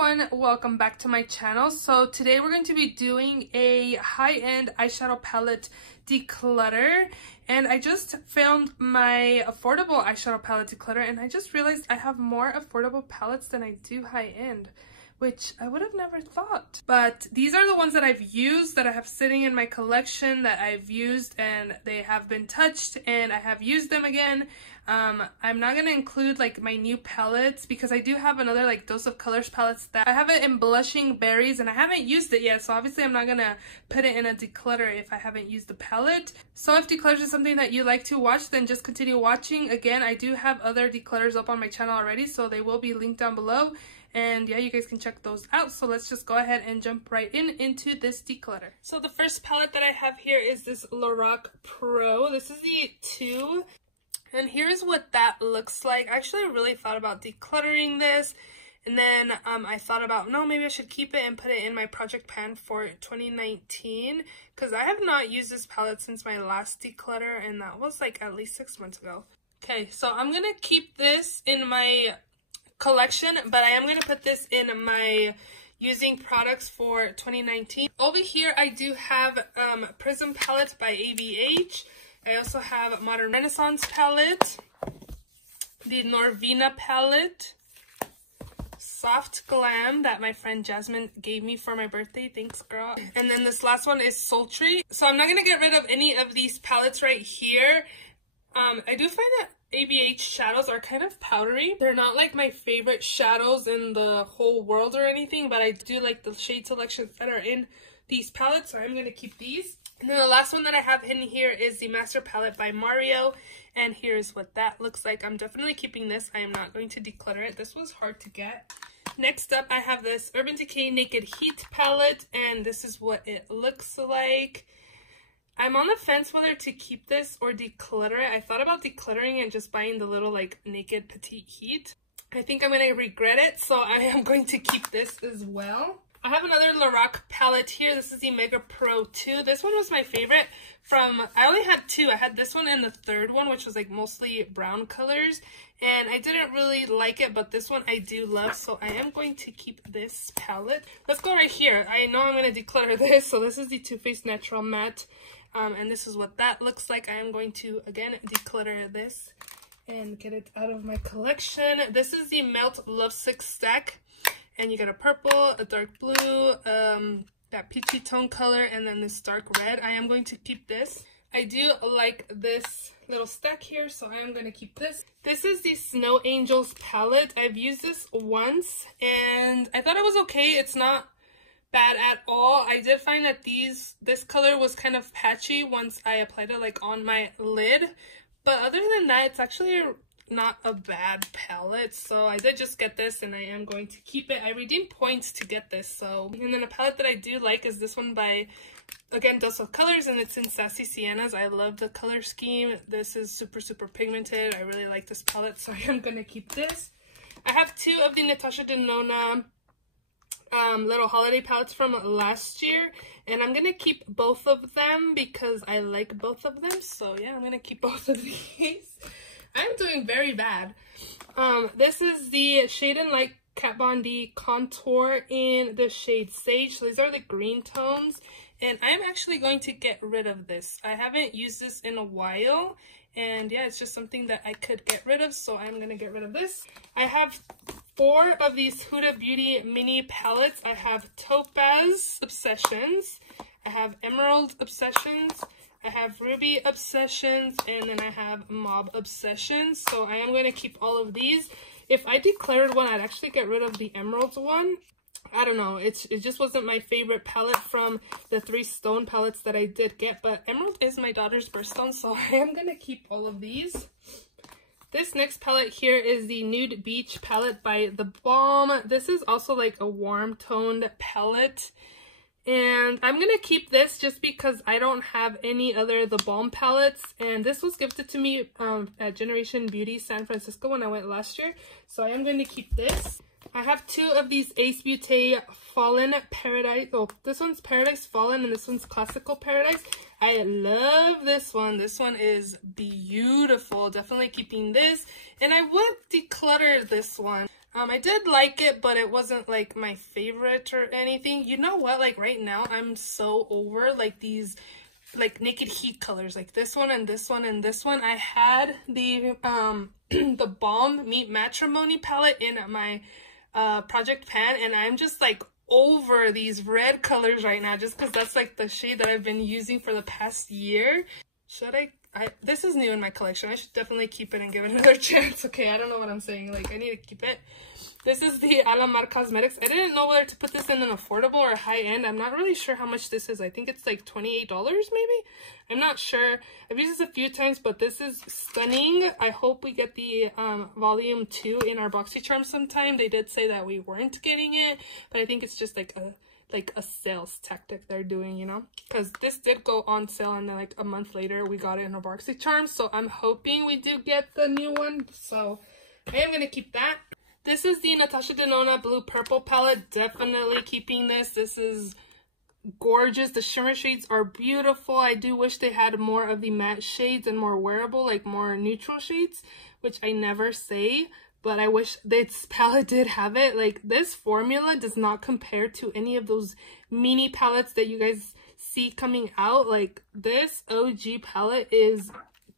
everyone, welcome back to my channel. So today we're going to be doing a high-end eyeshadow palette declutter, and I just filmed my affordable eyeshadow palette declutter and I just realized I have more affordable palettes than I do high-end, which I would have never thought. But these are the ones that I've used, that I have sitting in my collection, that I've used and they have been touched and I have used them again. I'm not gonna include like my new palettes because I do have another like Dose of Colors palettes that I have it in Blushing Berries and I haven't used it yet, so obviously I'm not gonna put it in a declutter if I haven't used the palette. So if declutters is something that you like to watch, then just continue watching. Again, I do have other declutters up on my channel already, so they will be linked down below. And yeah, you guys can check those out. So let's just go ahead and jump right into this declutter. So the first palette that I have here is this Lorac Pro. This is the 2. And here's what that looks like. I actually really thought about decluttering this. And then I thought about, no, maybe I should keep it and put it in my project pan for 2019. Because I have not used this palette since my last declutter. And that was like at least 6 months ago. Okay, so I'm going to keep this in my collection, but I am going to put this in my using products for 2019. Over here I do have Prism palette by ABH. I also have Modern Renaissance palette, the Norvina palette, Soft Glam that my friend Jasmine gave me for my birthday. Thanks, girl. And then this last one is Sultry. So I'm not going to get rid of any of these palettes right here. I do find that ABH shadows are kind of powdery. They're not like my favorite shadows in the whole world or anything, but I do like the shade selections that are in these palettes, so I'm going to keep these. And then the last one that I have in here is the Master Palette by Mario, and here's what that looks like. I'm definitely keeping this. I am not going to declutter it. This was hard to get. Next up, I have this Urban Decay Naked Heat palette, and this is what it looks like. I'm on the fence whether to keep this or declutter it. I thought about decluttering and just buying the little like Naked Petite Heat. I think I'm going to regret it, so I am going to keep this as well. I have another Lorac palette here. This is the Mega Pro 2. This one was my favorite from, I only had 2. I had this one and the third one, which was like mostly brown colors. And I didn't really like it, but this one I do love, so I am going to keep this palette. Let's go right here. I know I'm going to declutter this, so this is the Too Faced Natural Matte. And this is what that looks like. I am going to, again, declutter this and get it out of my collection. This is the Melt Lovesick stack. And you got a purple, a dark blue, that peachy tone color, and then this dark red. I am going to keep this. I do like this little stack here, so I am going to keep this. This is the Snow Angels palette. I've used this once, and I thought it was okay. It's not bad at all. I did find that this color was kind of patchy once I applied it like on my lid, but other than that, it's actually not a bad palette. So I did just get this and I am going to keep it. I redeemed points to get this. So, and then a palette that I do like is this one by, again, Dose of Colors, and it's in Sassy Siennas. I love the color scheme. This is super pigmented. I really like this palette, so I am going to keep this. I have 2 of the Natasha Denona little holiday palettes from last year, and I'm gonna keep both of them because I like both of them. So yeah, I'm gonna keep both of these. I'm doing very bad. This is the Shade and Light Kat Von D contour in the shade Sage. So these are the green tones, and I'm actually going to get rid of this. I haven't used this in a while, and yeah, it's just something that I could get rid of, so I'm gonna get rid of this. I have 4 of these Huda Beauty mini palettes. I have Topaz Obsessions, I have Emerald Obsessions, I have Ruby Obsessions, and then I have Mauve Obsessions. So I am going to keep all of these. If I declared one, I'd actually get rid of the Emerald one. I don't know, it just wasn't my favorite palette from the 3 stone palettes that I did get, but Emerald is my daughter's birthstone, so I am going to keep all of these. This next palette here is the Nude Beach palette by The Balm. This is also like a warm toned palette, and I'm going to keep this just because I don't have any other The Balm palettes, and this was gifted to me at Generation Beauty San Francisco when I went last year, so I am going to keep this. I have 2 of these Ace Beauty Fallen Paradise. Oh, this one's Paradise Fallen and this one's Classical Paradise. I love this one. This one is beautiful. Definitely keeping this. And I would declutter this one. I did like it, but it wasn't like my favorite or anything. You know what? Like right now, I'm so over like these like Naked Heat colors, like this one and this one and this one. I had the the Balm Meet Matrimony palette in my project pan, and I'm just like over these red colors right now just because that's like the shade that I've been using for the past year. Should I this is new in my collection. I should definitely keep it and give it another chance. Okay, I don't know what I'm saying. Like, I need to keep it. This is the Alamar Cosmetics. I didn't know whether to put this in an affordable or high end. I'm not really sure how much this is. I think it's like $28 maybe. I'm not sure. I've used this a few times, but this is stunning. I hope we get the volume 2 in our BoxyCharm sometime. They did say that we weren't getting it, but I think it's just like a sales tactic they're doing, you know, because this did go on sale and then like a month later we got it in our BoxyCharm. So I'm hoping we do get the new one, so I am gonna keep that. This is the Natasha Denona Blue Purple palette. Definitely keeping this. This is gorgeous. The shimmer shades are beautiful. I do wish they had more of the matte shades and more wearable, like more neutral shades, which I never say, but I wish this palette did have it. Like, this formula does not compare to any of those mini palettes that you guys see coming out. Like, this OG palette is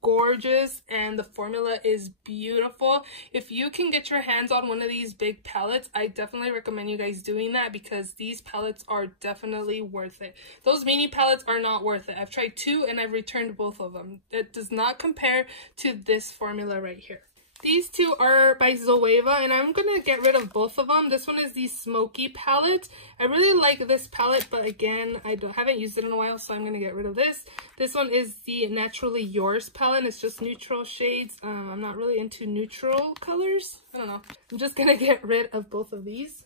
gorgeous and the formula is beautiful. If you can get your hands on one of these big palettes, I definitely recommend you guys doing that because these palettes are definitely worth it. Those mini palettes are not worth it. I've tried 2 and I've returned both of them. It does not compare to this formula right here. These 2 are by Zoeva, and I'm going to get rid of both of them. This one is the Smoky palette. I really like this palette, but again, I haven't used it in a while, so I'm going to get rid of this. This one is the Naturally Yours palette. It's just neutral shades. I'm not really into neutral colors. I don't know. I'm just going to get rid of both of these.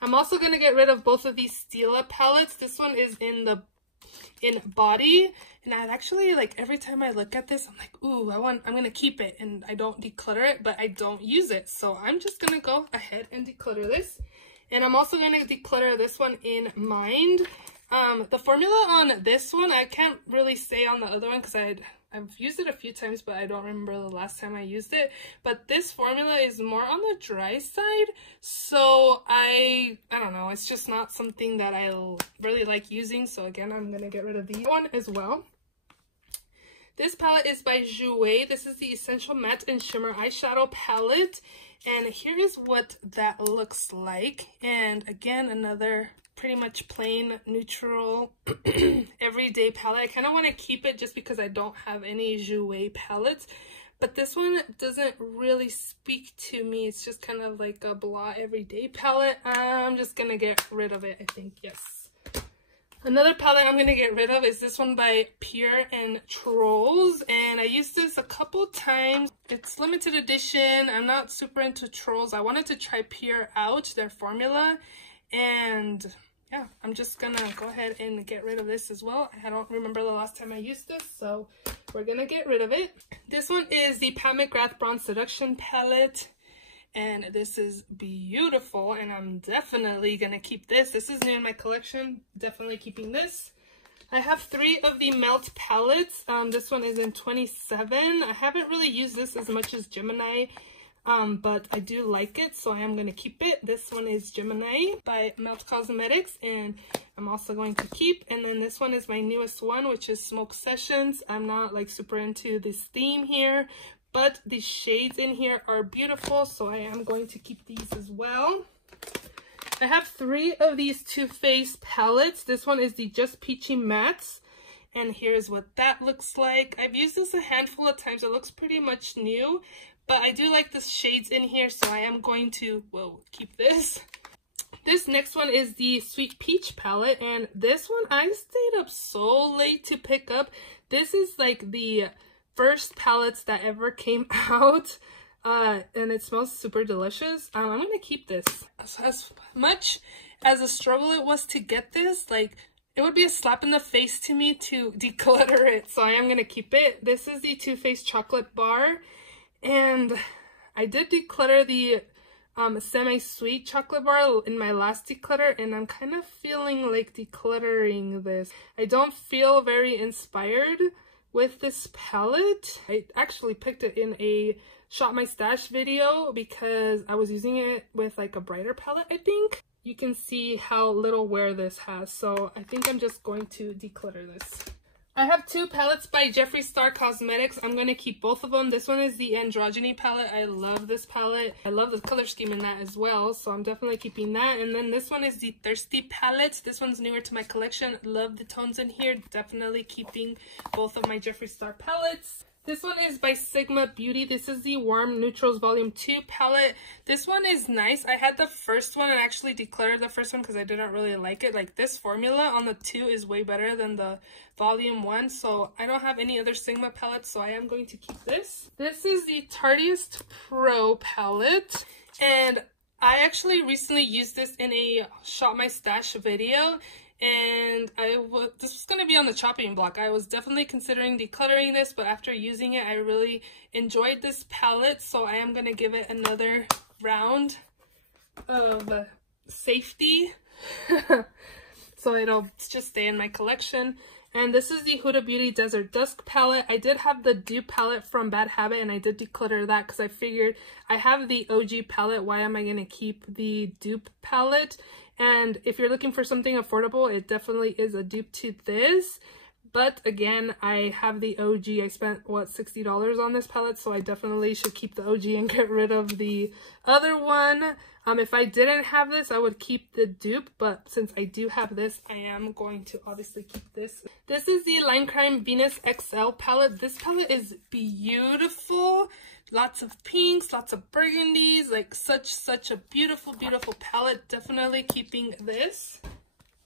I'm also going to get rid of both of these Stila palettes. This one is in Body, and I'd actually, like, every time I look at this, I'm like, ooh, I'm gonna keep it, and I don't declutter it, but I don't use it, so I'm just gonna go ahead and declutter this. And I'm also gonna declutter this one in Mind. The formula on this one, I can't really say on the other one because I've used it a few times, but I don't remember the last time I used it. But this formula is more on the dry side, so I don't know. It's just not something that I really like using. So again, I'm gonna get rid of the one as well. This palette is by Jouer. This is the Essential Matte and Shimmer Eyeshadow Palette, and here is what that looks like. And again, another pretty much plain neutral everyday palette. I kind of want to keep it just because I don't have any Jouer palettes, but this one doesn't really speak to me. It's just kind of like a blah everyday palette. I'm just gonna get rid of it, I think. Yes. Another palette I'm gonna get rid of is this one by Pure and Trolls, and I used this a couple times. It's limited edition. I'm not super into Trolls. I wanted to try Pure out, their formula, and yeah, I'm just gonna go ahead and get rid of this as well. I don't remember the last time I used this, so we're gonna get rid of it. This one is the Pat McGrath Bronze Seduction palette, and this is beautiful, and I'm definitely gonna keep this. This is new in my collection, definitely keeping this. I have 3 of the Melt palettes. This one is in 27. I haven't really used this as much as Gemini, but I do like it, so I am going to keep it. This one is Gemini by Melt Cosmetics, and I'm also going to keep. And then this one is my newest one, which is Smoke Sessions. I'm not like super into this theme here, but the shades in here are beautiful, so I am going to keep these as well. I have 3 of these Too Faced palettes. This one is the Just Peachy Mattes, and here's what that looks like. I've used this a handful of times. It looks pretty much new, but I do like the shades in here, so I am going to, keep this. This next one is the Sweet Peach palette, and this one I stayed up so late to pick up. This is like the first palettes that ever came out, and it smells super delicious. I'm gonna keep this. As much as a struggle it was to get this, like, it would be a slap in the face to me to declutter it, so I am gonna keep it. This is the Too Faced Chocolate Bar, and I did declutter the semi-sweet chocolate bar in my last declutter, and I'm kind of feeling like decluttering this. I don't feel very inspired with this palette. I actually picked it in a Shop My Stash video because I was using it with like a brighter palette, I think. You can see how little wear this has, so I think I'm just going to declutter this. I have two palettes by Jeffree Star Cosmetics. I'm going to keep both of them. This one is the Androgyny palette. I love this palette. I love the color scheme in that as well, so I'm definitely keeping that. And then this one is the Thirsty palette. This one's newer to my collection. Love the tones in here. Definitely keeping both of my Jeffree Star palettes. This one is by Sigma Beauty. This is the Warm Neutrals Volume 2 palette. This one is nice. I had the first one and actually decluttered the first one because I didn't really like it. Like, this formula on the 2 is way better than the Volume 1. So I don't have any other Sigma palettes, so I am going to keep this. This is the Tarteist Pro palette. And I actually recently used this in a Shop My Stash video. And this was going to be on the chopping block. I was definitely considering decluttering this, but after using it, I really enjoyed this palette. So I am going to give it another round of safety. So it'll just stay in my collection. And this is the Huda Beauty Desert Dusk palette. I did have the dupe palette from Bad Habit, and I did declutter that because I figured I have the OG palette. Why am I going to keep the dupe palette? And if you're looking for something affordable, it definitely is a dupe to this. But again, I have the OG. I spent, what, $60 on this palette, so I definitely should keep the OG and get rid of the other one. If I didn't have this, I would keep the dupe, but since I do have this, I am going to obviously keep this. This is the Lime Crime Venus XL palette. This palette is beautiful. Lots of pinks, lots of burgundies, like such a beautiful palette. Definitely keeping this.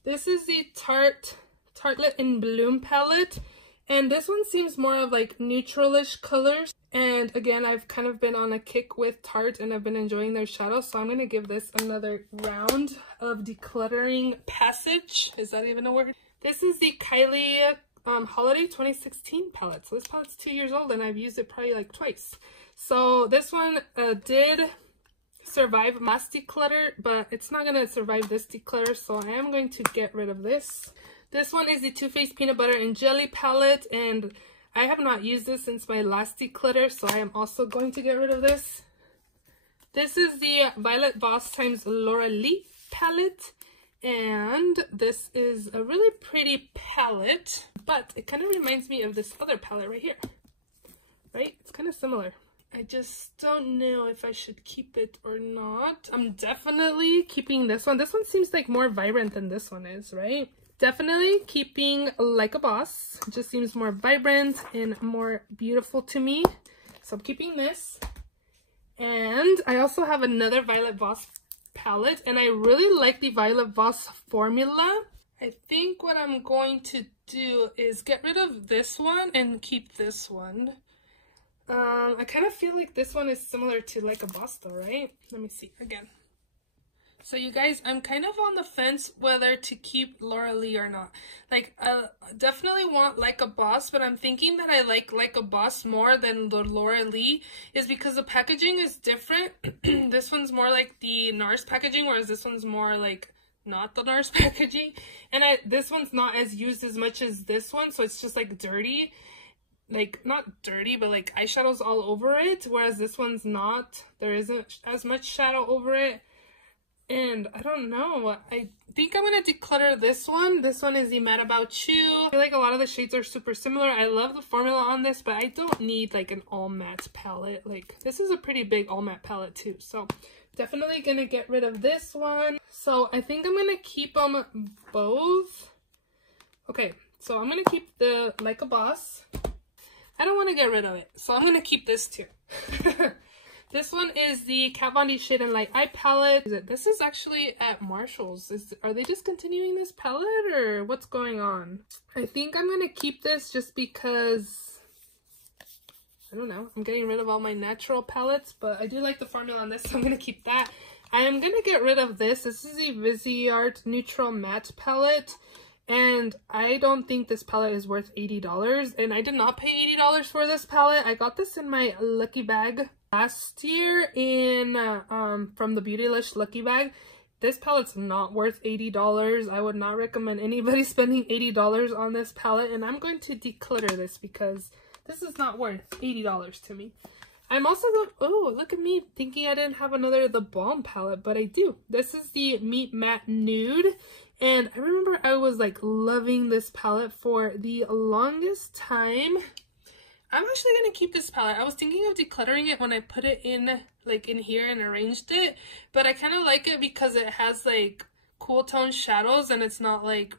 This is the Tartelette in Bloom palette, and this one seems more of like neutralish colors. And again, I've kind of been on a kick with Tarte and I've been enjoying their shadows, so I'm going to give this another round of decluttering passage. Is that even a word? This is the Kylie Holiday 2016 palette. So this palette's 2 years old and I've used it probably like twice. So this one did survive mass declutter, but it's not going to survive this declutter, so I am going to get rid of this. This one is the Too Faced Peanut Butter and Jelly palette, and I have not used this since my last declutter, so I am also going to get rid of this. This is the Violet Voss times Laura Lee palette, and this is a really pretty palette, but it kind of reminds me of this other palette right here, right? It's kind of similar. I just don't know if I should keep it or not. I'm definitely keeping this one. This one seems like more vibrant than this one is, right? Definitely keeping Like a Boss. It just seems more vibrant and more beautiful to me. So I'm keeping this. And I also have another Violet Voss palette, and I really like the Violet Voss formula. I think what I'm going to do is get rid of this one and keep this one. I kind of feel like this one is similar to Like a Boss though, right? Let me see again. So you guys, I'm kind of on the fence whether to keep Laura Lee or not. Like, I definitely want Like a Boss, but I'm thinking that I like a Boss more than the Laura Lee is because the packaging is different. This one's more like the NARS packaging, whereas this one's more like not the NARS packaging. And this one's not as used as much as this one, so it's just like dirty. Like, not dirty, but like eyeshadows all over it, whereas this one's not. There isn't as much shadow over it. And I don't know, I think I'm going to declutter this one. This one is the Mad About You. I feel like a lot of the shades are super similar. I love the formula on this, but I don't need like an all matte palette. Like, this is a pretty big all matte palette too. So definitely going to get rid of this one. So I think I'm going to keep them both. Okay, so I'm going to keep the Like a Boss. I don't want to get rid of it, so I'm going to keep this too. This one is the Kat Von D Shade and Light Eye palette. This is actually at Marshall's. Are they discontinuing this palette or what's going on? I think I'm going to keep this just because, I don't know, I'm getting rid of all my natural palettes, but I do like the formula on this, so I'm going to keep that. I am going to get rid of this. This is the Viseart Neutral Matte palette. And I don't think this palette is worth $80. And I did not pay $80 for this palette. I got this in my Lucky Bag last year in from the Beautylish Lucky Bag. This palette's not worth $80. I would not recommend anybody spending $80 on this palette. And I'm going to declutter this because this is not worth $80 to me. I'm also going, oh, look at me thinking I didn't have another The Balm palette, but I do. This is the Meet Matte Nude. And I remember I was like loving this palette for the longest time. I'm actually going to keep this palette. I was thinking of decluttering it when I put it in, like in here and arranged it. But I kind of like it because it has like cool tone shadows and it's not like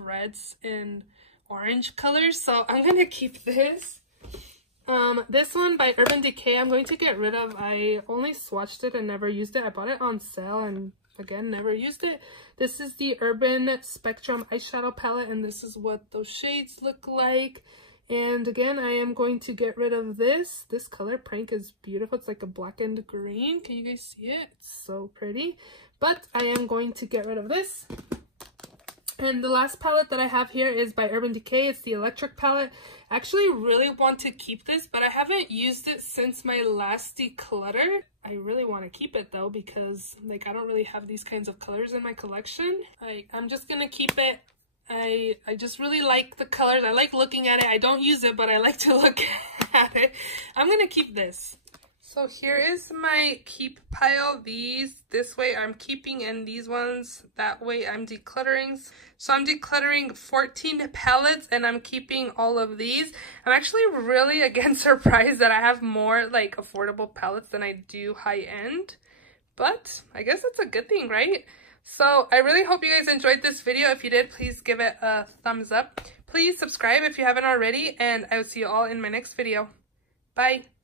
reds and orange colors. So I'm going to keep this. This one by Urban Decay, I'm going to get rid of. I only swatched it and never used it. I bought it on sale and again, never used it. This is the Urban Spectrum eyeshadow palette, and this is what those shades look like. And again, I am going to get rid of this. This color, Prank, is beautiful. It's like a blackened green. Can you guys see it? It's so pretty. But I am going to get rid of this. And the last palette that I have here is by Urban Decay. It's the Electric palette. I actually really want to keep this, but I haven't used it since my last declutter. I really want to keep it though because like I don't really have these kinds of colors in my collection. I'm just gonna keep it. I just really like the colors. I like looking at it. I don't use it, but I like to look at it. I'm gonna keep this. So here is my keep pile. This way I'm keeping, and these ones, that way I'm decluttering. So I'm decluttering 14 palettes and I'm keeping all of these. I'm actually really, again, surprised that I have more like affordable palettes than I do high-end. But I guess that's a good thing, right? So I really hope you guys enjoyed this video. If you did, please give it a thumbs up. Please subscribe if you haven't already, and I will see you all in my next video. Bye!